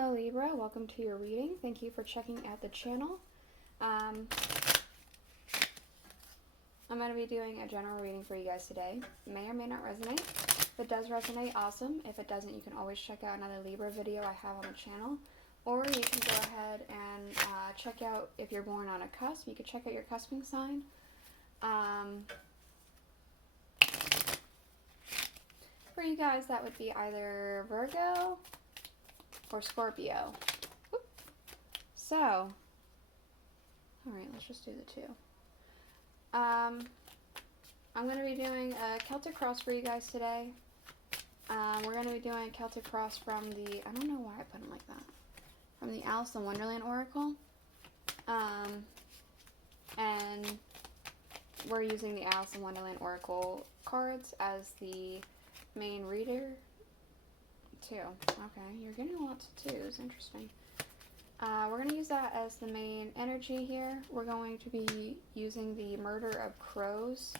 Hello Libra, welcome to your reading. Thank you for checking out the channel. I'm going to be doing a general reading for you guys today. It may or may not resonate. If it does resonate, awesome. If it doesn't, you can always check out another Libra video I have on the channel. Or you can go ahead and check out, if you're born on a cusp, you can check out your cusping sign. For you guys, that would be either Virgo or Scorpio. Whoop. So, alright, let's just do the two. I'm going to be doing a Celtic cross for you guys today. We're going to be doing a Celtic cross from the, I don't know why I put them like that, from the Alice in Wonderland Oracle. And we're using the Alice in Wonderland Oracle cards as the main reader. Two. Okay, you're getting lots of twos. Interesting. We're going to use that as the main energy here. We're going to be using the Murder of Crows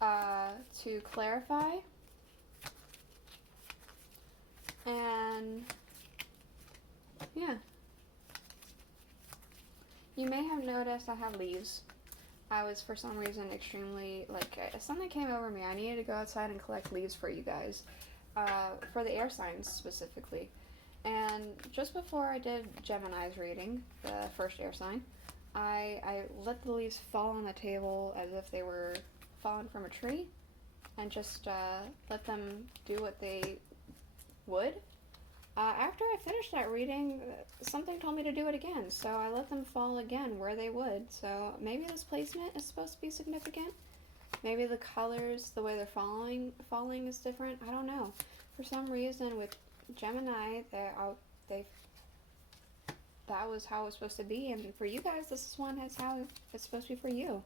to clarify. And yeah. You may have noticed I have leaves. I was, for some reason, extremely, something came over me. I needed to go outside and collect leaves for you guys. For the air signs specifically. And just before I did Gemini's reading, the first air sign, I let the leaves fall on the table as if they were fallen from a tree, and just let them do what they would. After I finished that reading, something told me to do it again, so I let them fall again where they would. So maybe this placement is supposed to be significant. Maybe the colors, the way they're falling is different. I don't know. For some reason, with Gemini, that was how it was supposed to be, and for you guys, this is one is how it's supposed to be for you.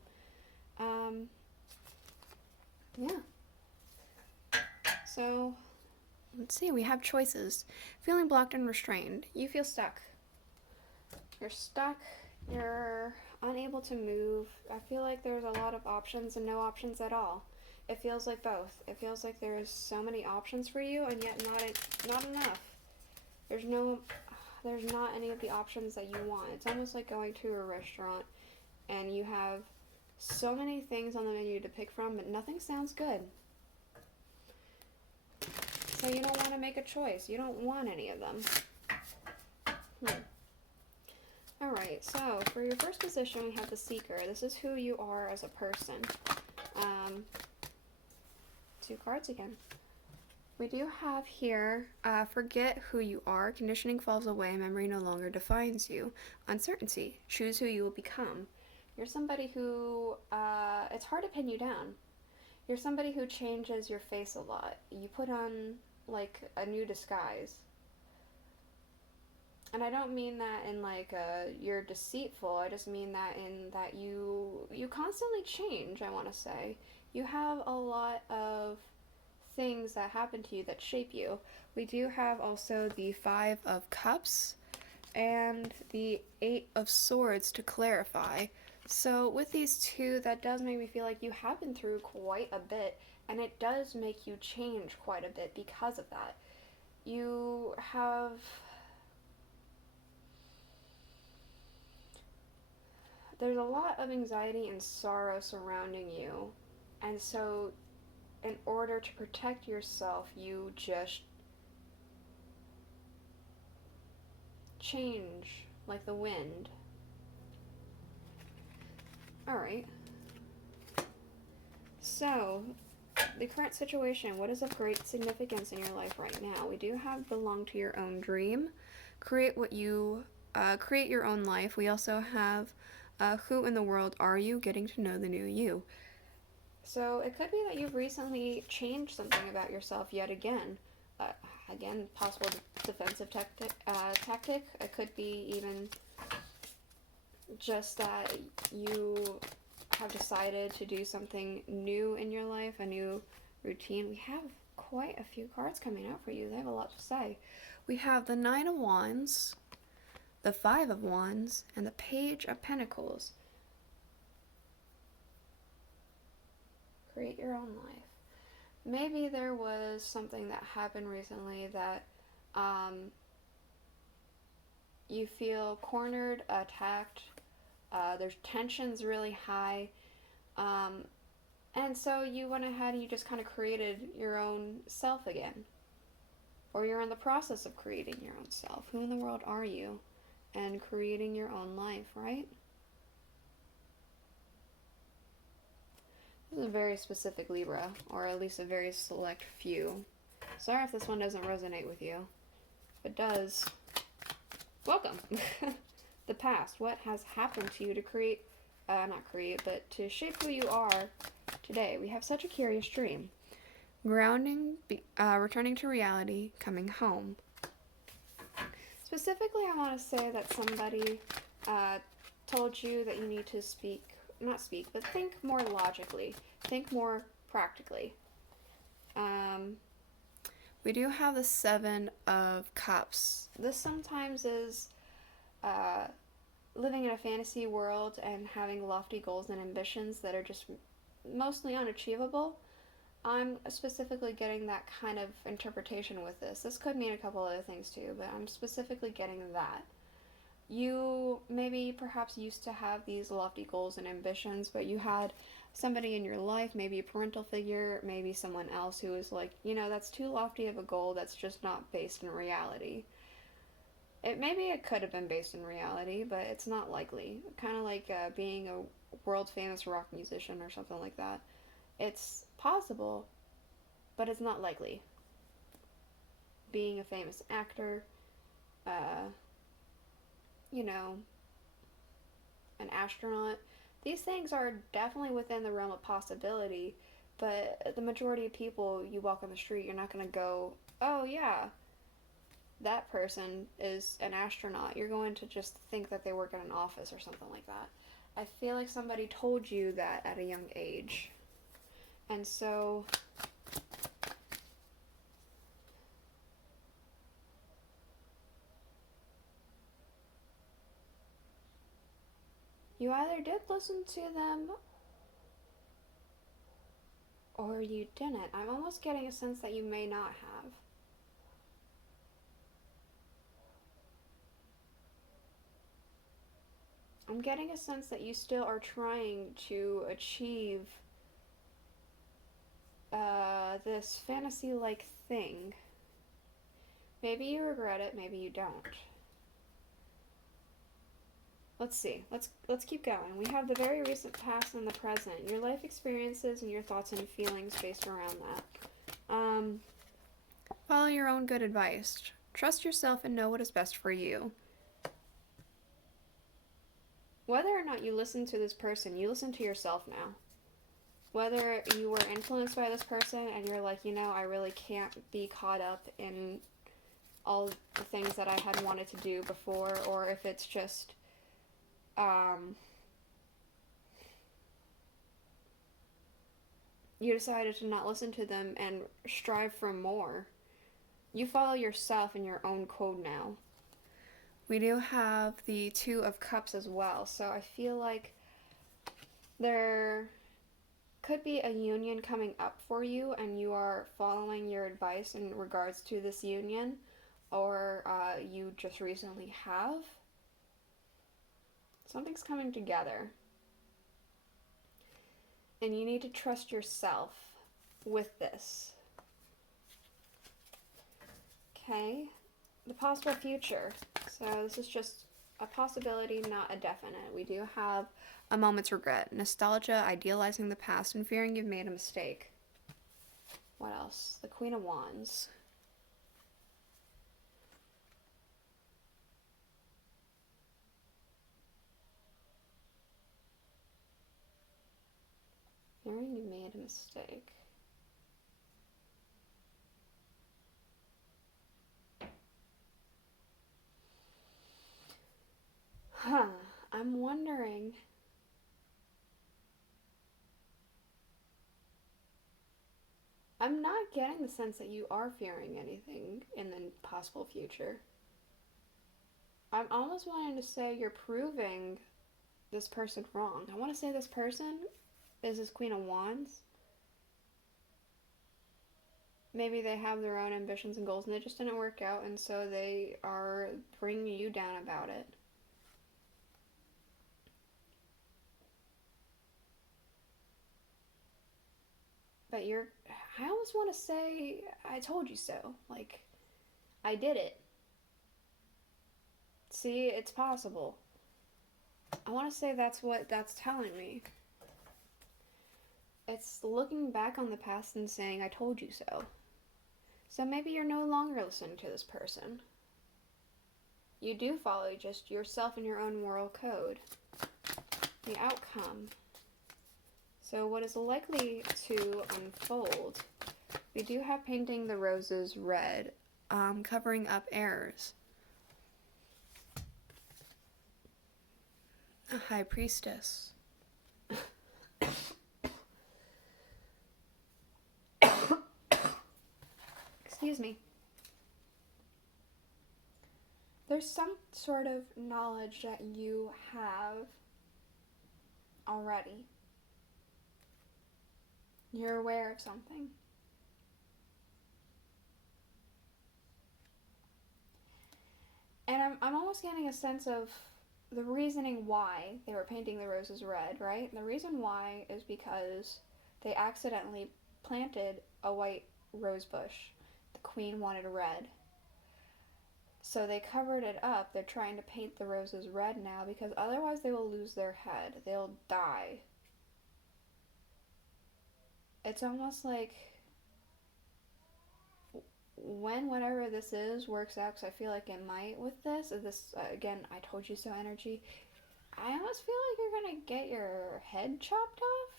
Yeah. So, let's see. We have choices. Feeling blocked and restrained. You feel stuck. You're stuck. You're unable to move. I feel like there's a lot of options and no options at all. It feels like both. It feels like there's so many options for you, and yet not enough. There's not any of the options that you want. It's almost like going to a restaurant and you have so many things on the menu to pick from, but nothing sounds good. So you don't want to make a choice. You don't want any of them. Alright, so for your first position, we have the Seeker. This is who you are as a person. Two cards again. We do have here, forget who you are. Conditioning falls away. Memory no longer defines you. Uncertainty. Choose who you will become. You're somebody who, it's hard to pin you down. You're somebody who changes your face a lot. You put on, like, a new disguise. And I don't mean that in you're deceitful. I just mean that in that you constantly change, I want to say. You have a lot of things that happen to you that shape you. We do have also the Five of Cups and the Eight of Swords to clarify. So with these two, that does make me feel like you have been through quite a bit, and it does make you change quite a bit because of that. You have... There's a lot of anxiety and sorrow surrounding you, and so in order to protect yourself, you just change like the wind. Alright. So, the current situation, what is of great significance in your life right now? We do have belong to your own dream, create your own life. We also have who in the world are you, getting to know the new you. So it could be that you've recently changed something about yourself yet again. Again, possible defensive tactic. It could be even just that you have decided to do something new in your life, a new routine. We have quite a few cards coming out for you. They have a lot to say. We have the Nine of Wands, the Five of Wands, and the Page of Pentacles. Create your own life. Maybe there was something that happened recently that You feel cornered, attacked. There's tensions really high. Um, and so you went ahead and you just kind of created your own self again. Or you're in the process of creating your own self. Who in the world are you? And creating your own life, right? This is a very specific Libra, or at least a very select few. Sorry if this one doesn't resonate with you. If it does, welcome. The past. What has happened to you to create, not create, but to shape who you are today? We have such a curious dream. Grounding, returning to reality, coming home. Specifically, I want to say that somebody told you that you need to not speak, but think more logically, think more practically. We do have the Seven of Cups. This sometimes is living in a fantasy world and having lofty goals and ambitions that are just mostly unachievable. I'm specifically getting that kind of interpretation with this. This could mean a couple other things too, but I'm specifically getting that. You maybe perhaps used to have these lofty goals and ambitions, but you had somebody in your life, maybe a parental figure, maybe someone else who was like, that's too lofty of a goal, that's just not based in reality. Maybe it could have been based in reality, but it's not likely. Kind of like being a world famous rock musician or something like that. It's possible, but it's not likely. Being a famous actor, an astronaut, these things are definitely within the realm of possibility, but the majority of people you walk on the street, you're not going to go, oh yeah, that person is an astronaut. You're going to just think that they work in an office or something like that. I feel like somebody told you that at a young age. And so you either did listen to them or you didn't. I'm almost getting a sense that you may not have. I'm getting a sense that you still are trying to achieve this fantasy-like thing. Maybe you regret it, maybe you don't. Let's see. Let's keep going. We have the very recent past and the present. Your life experiences and your thoughts and feelings based around that. Follow your own good advice. Trust yourself and know what is best for you. Whether or not you listen to this person, you listen to yourself now. Whether you were influenced by this person and you're like, I really can't be caught up in all the things that I had wanted to do before, or if it's just you decided to not listen to them and strive for more. You follow yourself in your own code now. We do have the Two of Cups as well, so I feel like there could be a union coming up for you and you are following your advice in regards to this union, or you just recently have. Something's coming together. And you need to trust yourself with this. Okay? The possible future. So this is just a possibility, not a definite. We do have a moment's regret, nostalgia, idealizing the past, and fearing you've made a mistake. What else? The Queen of Wands. Fearing you made a mistake. I'm wondering. I'm not getting the sense that you are fearing anything in the possible future. I'm almost wanting to say you're proving this person wrong. I want to say this person is this Queen of Wands. Maybe they have their own ambitions and goals and they just didn't work out, and so they are bring you down about it. But I almost want to say, I told you so. Like, I did it. See, it's possible. I want to say that's what that's telling me. It's looking back on the past and saying, I told you so. So maybe you're no longer listening to this person. You do follow just yourself and your own moral code. The outcome. So what is likely to unfold? We do have painting the roses red, covering up errors. A high priestess. Excuse me. There's some sort of knowledge that you have already. You're aware of something. And I'm almost getting a sense of the reasoning why they were painting the roses red, right? And the reason why is because they accidentally planted a white rose bush. The queen wanted red. So they covered it up. They're trying to paint the roses red now because otherwise they will lose their head. They'll die. It's almost like when whatever this is works out, because I feel like it might with this again, I told you so energy, I almost feel like you're going to get your head chopped off.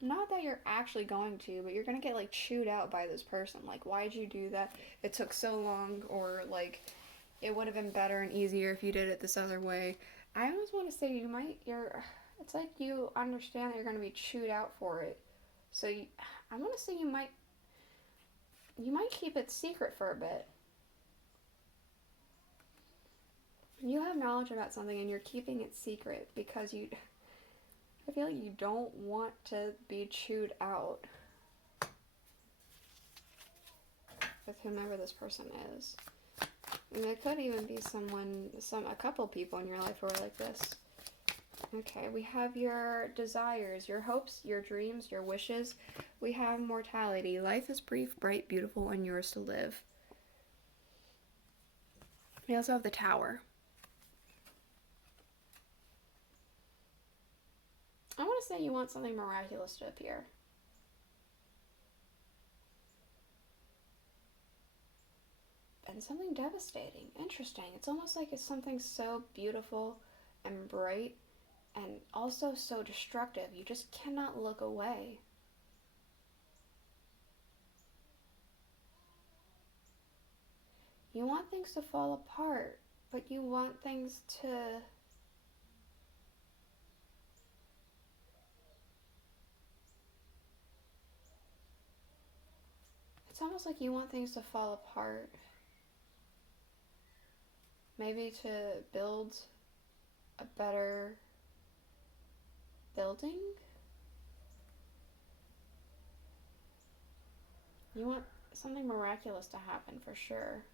Not that you're actually going to, but you're going to get, like, chewed out by this person. Like, why'd you do that? It took so long, or, like, it would have been better and easier if you did it this other way. I almost want to say it's like you understand that you're going to be chewed out for it. So I want to say you might keep it secret for a bit. You have knowledge about something and you're keeping it secret because I feel like you don't want to be chewed out with whomever this person is. And it could even be a couple people in your life who are like this. Okay, we have your desires, your hopes, your dreams, your wishes. We have mortality. Life is brief, bright, beautiful, and yours to live. We also have the Tower. I want to say you want something miraculous to appear. And something devastating. Interesting. It's almost like it's something so beautiful and bright and also so destructive. You just cannot look away. You want things to fall apart, but you want things to... It's almost like you want things to fall apart. Maybe to build a better building? You want something miraculous to happen for sure.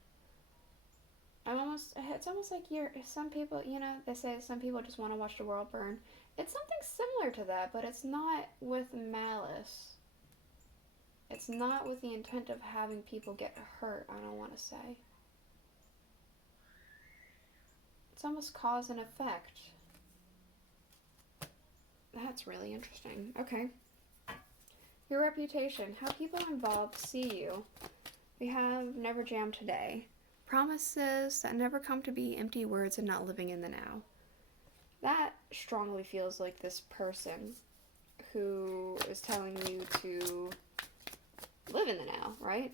It's almost like some people, they say some people just want to watch the world burn. It's something similar to that, but it's not with malice. It's not with the intent of having people get hurt, I don't want to say. It's almost cause and effect. That's really interesting. Okay. Your reputation. How people involved see you. We have never jam today. Promises that never come to be, empty words, and not living in the now. That strongly feels like this person who is telling you to live in the now, right?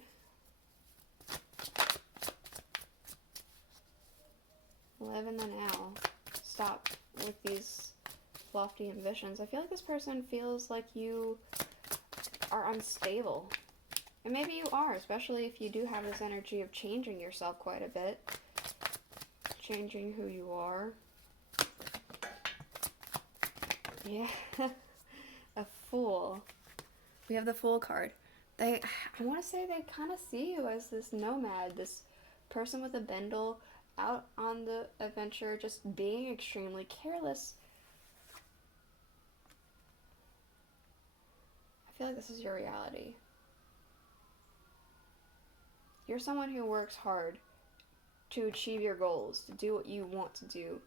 Live in the now. Stop with these lofty ambitions. I feel like this person feels like you are unstable. And maybe you are, especially if you do have this energy of changing yourself quite a bit. Changing who you are. Yeah. A Fool. We have the Fool card. I want to say they kind of see you as this nomad, this person with a bindle out on on the adventure, just being extremely careless. I feel like this is your reality. You're someone who works hard to achieve your goals, to do what you want to do.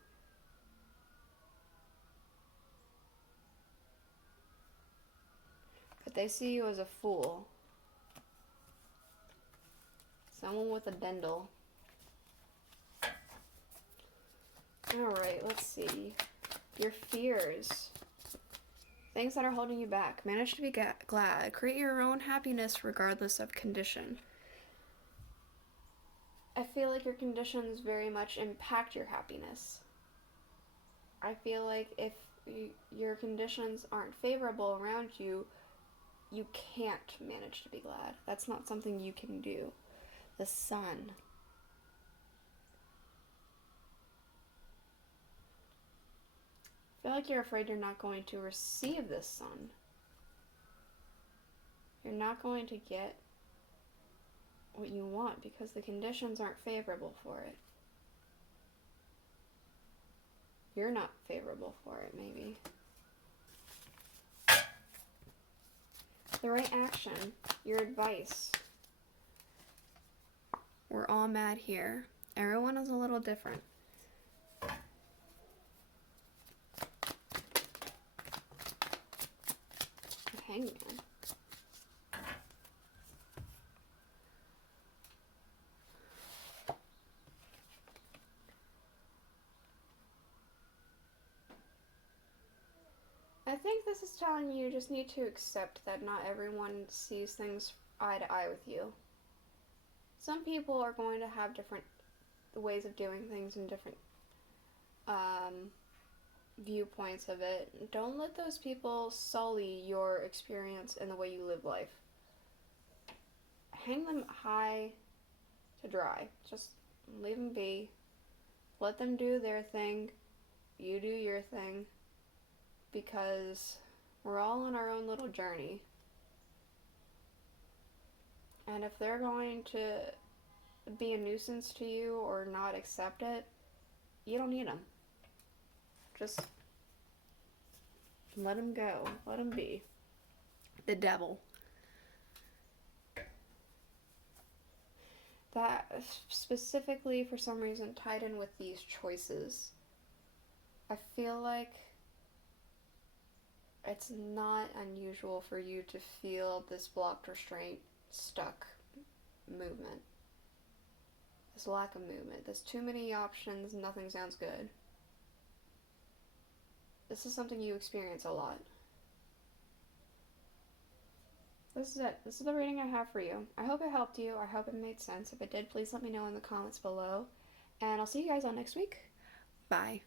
But they see you as a fool. Someone with a dendle. Alright, let's see. Your fears. Things that are holding you back. Manage to be glad. Create your own happiness regardless of condition. I feel like your conditions very much impact your happiness. I feel like if your conditions aren't favorable around you, you can't manage to be glad. That's not something you can do. The sun. I feel like you're afraid you're not going to receive this sun. You're not going to get what you want because the conditions aren't favorable for it. You're not favorable for it, maybe. The right action, your advice. We're all mad here. Everyone is a little different. Hangman. I think this is telling you just need to accept that not everyone sees things eye to eye with you. Some people are going to have different ways of doing things and different viewpoints of it. Don't let those people sully your experience and the way you live life. Hang them high to dry. Just leave them be. Let them do their thing. You do your thing. Because we're all on our own little journey. And if they're going to be a nuisance to you or not accept it, you don't need them. Just let them go. Let them be. The devil. That specifically, for some reason, tied in with these choices. I feel like it's not unusual for you to feel this blocked, restraint, stuck movement. This lack of movement. There's too many options, nothing sounds good. This is something you experience a lot. This is it. This is the reading I have for you. I hope it helped you. I hope it made sense. If it did, please let me know in the comments below. And I'll see you guys all next week. Bye.